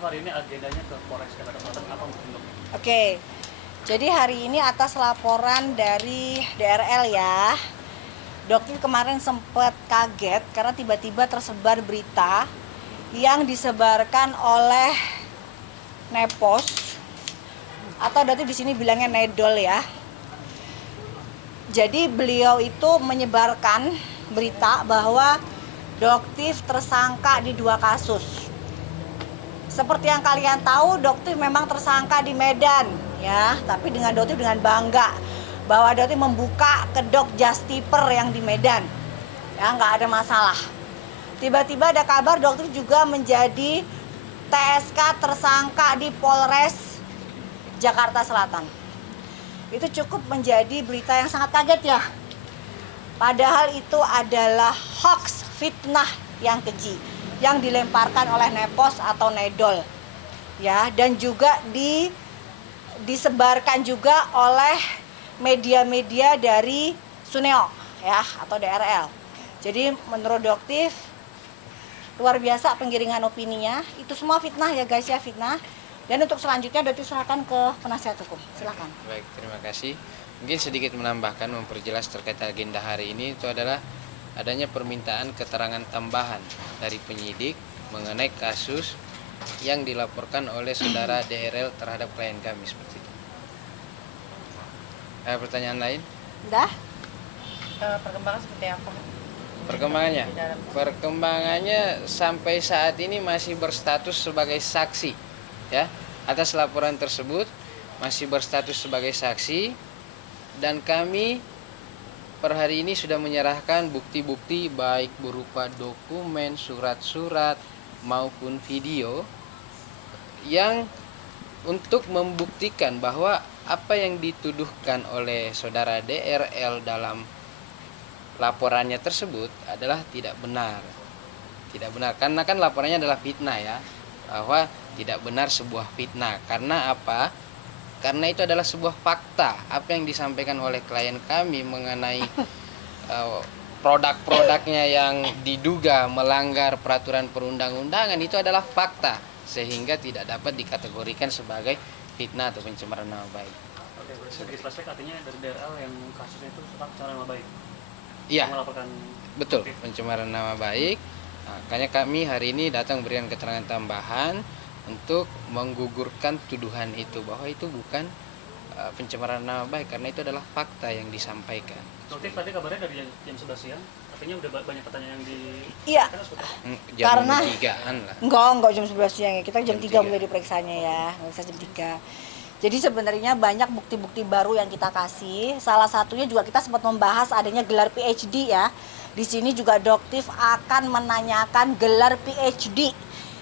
Dokter hari ini agendanya ke Polres Jakarta Selatan apa untuk? Oke, jadi hari ini atas laporan dari DRL ya, Dokter kemarin sempat kaget karena tiba-tiba tersebar berita yang disebarkan oleh Nepos atau Dokter di sini bilangnya Nedol ya. Jadi beliau itu menyebarkan berita bahwa Doktif tersangka di 2 kasus. Seperti yang kalian tahu, Doktif memang tersangka di Medan, ya. Tapi dengan Doktif dengan bangga bahwa Doktif membuka kedok Justiper yang di Medan, ya nggak ada masalah. Tiba-tiba ada kabar Doktif juga menjadi TSK tersangka di Polres Jakarta Selatan. Itu cukup menjadi berita yang sangat kaget ya. Padahal itu adalah hoax, fitnah yang keji yang dilemparkan oleh Nepos atau Nedol, ya, dan juga disebarkan juga oleh media-media dari Suneo, ya, atau DRL. Jadi menurut Doktif luar biasa penggiringan opininya, itu semua fitnah ya guys ya, fitnah. Dan untuk selanjutnya Doktif serahkan ke penasihat hukum, silakan. Baik, terima kasih. Mungkin sedikit menambahkan, memperjelas terkait agenda hari ini itu adalah adanya permintaan keterangan tambahan dari penyidik mengenai kasus yang dilaporkan oleh saudara DRL terhadap klien kami seperti itu. Pertanyaan lain? Udah? Perkembangan seperti apa? Perkembangannya sampai saat ini masih berstatus sebagai saksi, ya. Atas laporan tersebut masih berstatus sebagai saksi, dan kami per hari ini sudah menyerahkan bukti-bukti baik berupa dokumen, surat-surat maupun video yang untuk membuktikan bahwa apa yang dituduhkan oleh saudara DRL dalam laporannya tersebut adalah tidak benar. Tidak benar karena kan laporannya adalah fitnah ya, bahwa tidak benar sebuah fitnah. Karena apa? Karena itu adalah sebuah fakta. Apa yang disampaikan oleh klien kami mengenai produk-produknya yang diduga melanggar peraturan perundang-undangan itu adalah fakta, sehingga tidak dapat dikategorikan sebagai fitnah atau pencemaran nama baik. Oke, sedikit flashback, artinya dari DRL yang kasusnya itu pencemaran nama baik. Iya, Melaporkan betul, pencemaran nama baik. Makanya kami hari ini datang berikan keterangan tambahan untuk menggugurkan tuduhan itu, bahwa itu bukan pencemaran nama baik karena itu adalah fakta yang disampaikan. Dokter tadi kabarnya dari jam 11 siang, artinya udah banyak pertanyaan yang di Iya. Jam Karena 3-an lah. Enggak jam 11 siang ya. Kita jam 3 3. mulai diperiksanya ya. Nggak bisa jam 3. Jadi sebenarnya banyak bukti-bukti baru yang kita kasih. Salah satunya juga kita sempat membahas adanya gelar PhD ya. Di sini juga Doktif akan menanyakan gelar PhD.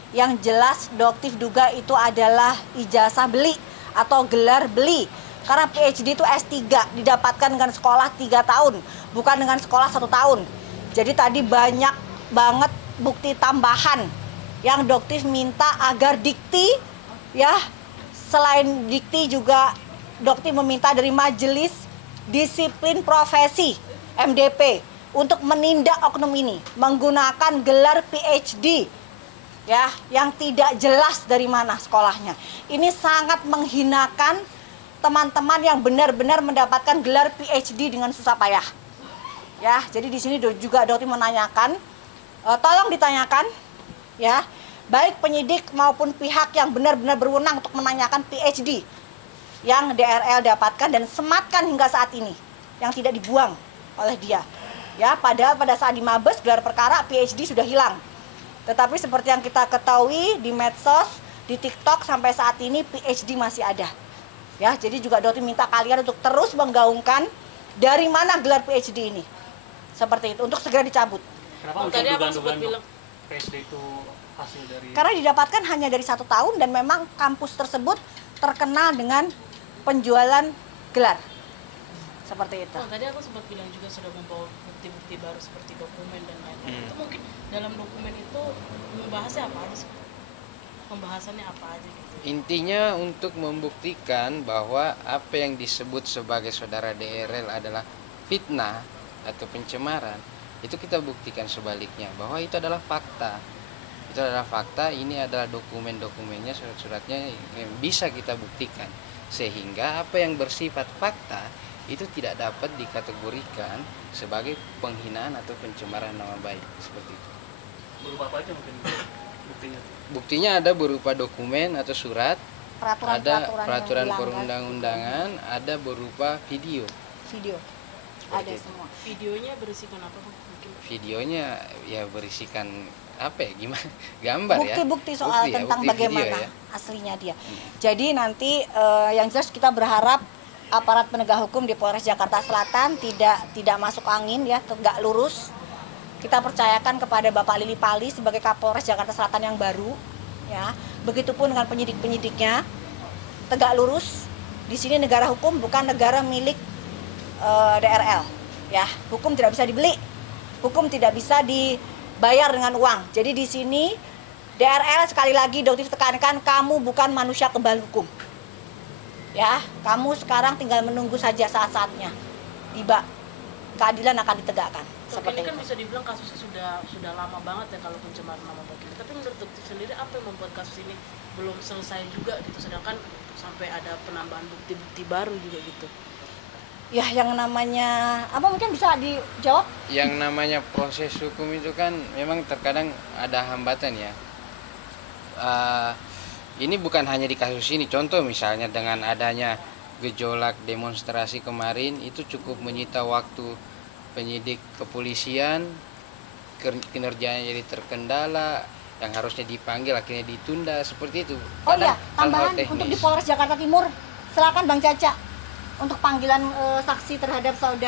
Yang jelas Doktif duga itu adalah ijazah beli atau gelar beli. Karena PhD itu S3, didapatkan dengan sekolah 3 tahun, bukan dengan sekolah 1 tahun. Jadi tadi banyak banget bukti tambahan yang Doktif minta agar dikti ya, selain dikti juga Doktif meminta dari Majelis Disiplin Profesi MDP untuk menindak oknum ini menggunakan gelar PhD ya, yang tidak jelas dari mana sekolahnya. Ini sangat menghinakan teman-teman yang benar-benar mendapatkan gelar PhD dengan susah payah. Ya, jadi di sini juga Doktif menanyakan, tolong ditanyakan ya, baik penyidik maupun pihak yang benar-benar berwenang untuk menanyakan PhD yang DRL dapatkan dan sematkan hingga saat ini yang tidak dibuang oleh dia. Ya, padahal pada saat di Mabes gelar perkara PhD sudah hilang. Tetapi seperti yang kita ketahui di medsos, di TikTok sampai saat ini PhD masih ada. Ya, jadi juga Doktif minta kalian untuk terus menggaungkan dari mana gelar PhD ini. Seperti itu, untuk segera dicabut. Kenapa Tadi abang sempat bilang PhD itu hasil dari? Karena didapatkan hanya dari 1 tahun dan memang kampus tersebut terkenal dengan penjualan gelar. Seperti itu. tadi aku sempat bilang juga sudah membawa bukti-bukti baru seperti dokumen dan lain-lain. Itu mungkin dalam dokumen itu membahasnya apa aja sih? Pembahasannya apa aja gitu? Intinya untuk membuktikan bahwa apa yang disebut sebagai saudara DRL adalah fitnah atau pencemaran, itu kita buktikan sebaliknya bahwa itu adalah fakta. itu adalah fakta, ini adalah dokumen-dokumennya, surat-suratnya yang bisa kita buktikan, sehingga apa yang bersifat fakta itu tidak dapat dikategorikan sebagai penghinaan atau pencemaran nama baik seperti itu. Berupa apa aja mungkin buktinya? Buktinya ada berupa dokumen atau surat, ada peraturan yang dilanggar, perundang-undangan, ada berupa video. video Seperti ada itu. semua. Videonya berisikan apa Bang? Mungkin Videonya ya berisikan apa ya, gimana, gambar ya, Bukti-bukti soal tentang bukti video bagaimana ya. aslinya dia. Jadi nanti yang jelas kita berharap aparat penegak hukum di Polres Jakarta Selatan tidak masuk angin ya, tegak lurus. Kita percayakan kepada Bapak Lili Pali sebagai Kapolres Jakarta Selatan yang baru ya. Begitupun dengan penyidik-penyidiknya, tegak lurus. Di sini negara hukum bukan negara milik DRL ya. Hukum tidak bisa dibeli. Hukum tidak bisa dibayar dengan uang. Jadi di sini DRL sekali lagi Doktif tekankan, kamu bukan manusia kebal hukum. Ya, kamu sekarang tinggal menunggu saja saat-saatnya tiba, keadilan akan ditegakkan. Dok, ini kan itu. bisa dibilang kasusnya sudah lama banget ya kalau pencemaran nama baik ini. Tapi menurut Dokter sendiri apa yang membuat kasus ini belum selesai juga gitu, sedangkan sampai ada penambahan bukti-bukti baru juga gitu. Ya, yang namanya apa mungkin bisa dijawab? Yang namanya proses hukum itu kan memang terkadang ada hambatan ya. Ini bukan hanya di kasus ini, contoh misalnya dengan adanya gejolak demonstrasi kemarin itu cukup menyita waktu penyidik kepolisian, kinerjanya jadi terkendala, yang harusnya dipanggil akhirnya ditunda, seperti itu. Oh iya, Kadang hal-hal tambahan teknis. untuk di Polres Jakarta Timur, silakan Bang Caca untuk panggilan saksi terhadap saudara